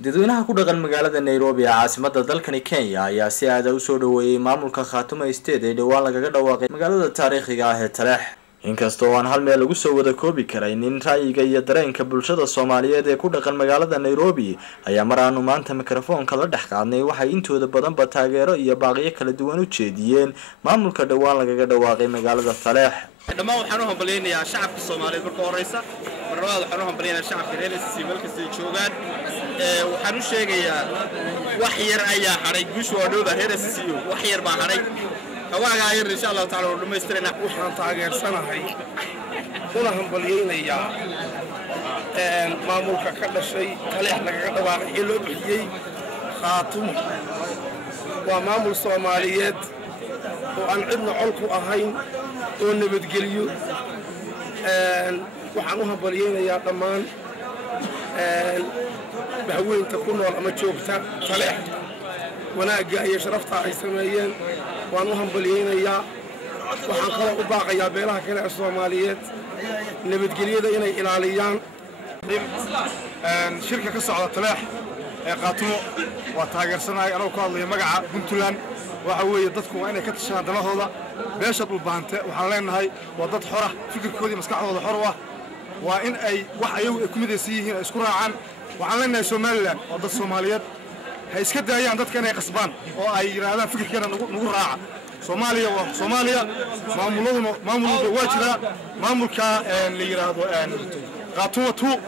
dadweynaha ku dhaqan magaalada Nairobi caasimada dalkani Kenya ayaa si aad ah u soo dhaweeyay maamulka Khartoum State ee dhawaan lagaga dhawaaqay magaalada taariikhiga ah ee Taleex. inkastoo aan hal meel lagu soo wada koobi karaynin ra'yiga iyo dareenka bulshada Soomaaliyeed ee ku dhaqan magaalada Nairobi ayaa mar aanu maanta mikrofoonka la dhex qaadnay waxay intooda badan ba taageero iyo baaqiyo kala duwan u jeediyeen maamulka dhawaan lagaga dhawaaqay magaalada Taleex. dhammaan waxaan u hambaleynayaa shacabka Soomaaliyeed marka horeysa marlabaad waxaan u hambaleynayaa shacabka reer Simalkasta joogaan waxaan u sheegayaa wax yar ayaa haray guusha waa dhowda reer SCU wax yar baa haray waaga ayar insha Allah taala oo dhameystirana waxaan taageersanahay una hambaleynayaa maamulka ka dhashay Taleex lagaga dhawaaqay ee loo bixiyay Khartoum waa maamul Soomaaliyeed oo aan cidna col ku ahayn oo nabadgeliyo waxaan u hambaleynayaa dhammaan bahweynta ku nool ama joogta Taleex wanaaga iyo sharafta ay sameeyeen waan u hambaleynayaa waxaan kala u baaqayaa beelaha kale ee Soomaaliyeed nabadgelyada inay ilaaliyaan shirka ka socda Taleex ee Khartoum waa taageersanahay anoo ku hadlaya magaca Puntland waxa weeye dadku waa inay ka tashadaan dalahooda beesha dhulbaante waxaan leenahay waa dad xor ah fikirkooda maskaxdooda xor ah waa in ay wax ayagu ay ku midaysan yihiin ay isku raacaan waxaan leenahay Somaliland oo dad Soomaaliyeed hay iska daayaan dadka inay qasbaan oo ay yiraahdaan fikirkeena nagu raaca Soomaaliya waa Soomaaliya maamulada waa jira maamulka la yiraahdo Khartoum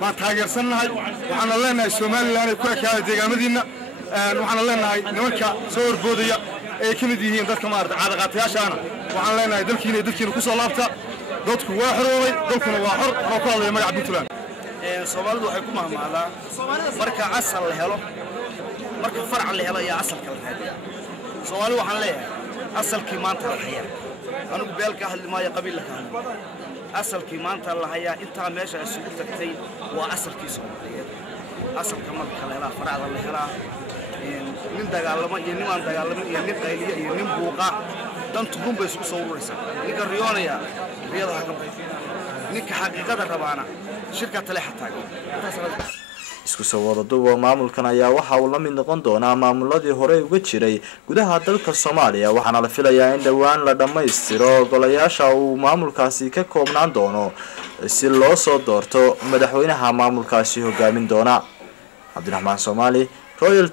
ma taageersanahay waxaan leenahay Somaliland ay ku ekaada deegaamadiina waxaan leenahay nimanka soo horboodaya ay ka mid yihiin dadka maarta caadaqaatayaashaana waxaan leenahay dalkiina ku soo laabta dadku waa xoroobay dalkuna waa xor oo ku hadlaya magaca Puntland Soomaalidu waxay ku mahmaadaan marka asal la helo marka farac la helo ayaa asalka la helo Soomaalidu waxaan leeyahay asalkii maanta la hayaa anigu beelka hadlimaayo qabiil ka asalkii maanta la hayaa inta meesha isugu tagtay waa asalkii Soomaaliyeed asalka marka la helo farac la helaa nin dagaalamo iyo nin aan dagaalamin iyo nin qayliye iyo nin buuqa dantu runba isku soo ururaysaa ninka riyoonaya riyada ka baxay ninka xaqiiqada rabaana shirka Taleex taagan isku soo wada duubo maamulkan ayaa waxa uu la mid noqon doonaa maamuladii hore uga jiray gudaha dalka Soomaaliya waxaana la filayaa in dhawaan la dhameystiro golayaasha uu maamulkaasi ka koobnaan doono si loo soo doorto madaxweynaha maamulkaasi hogaamin doona Cabdiraxmaan Soomaali Royal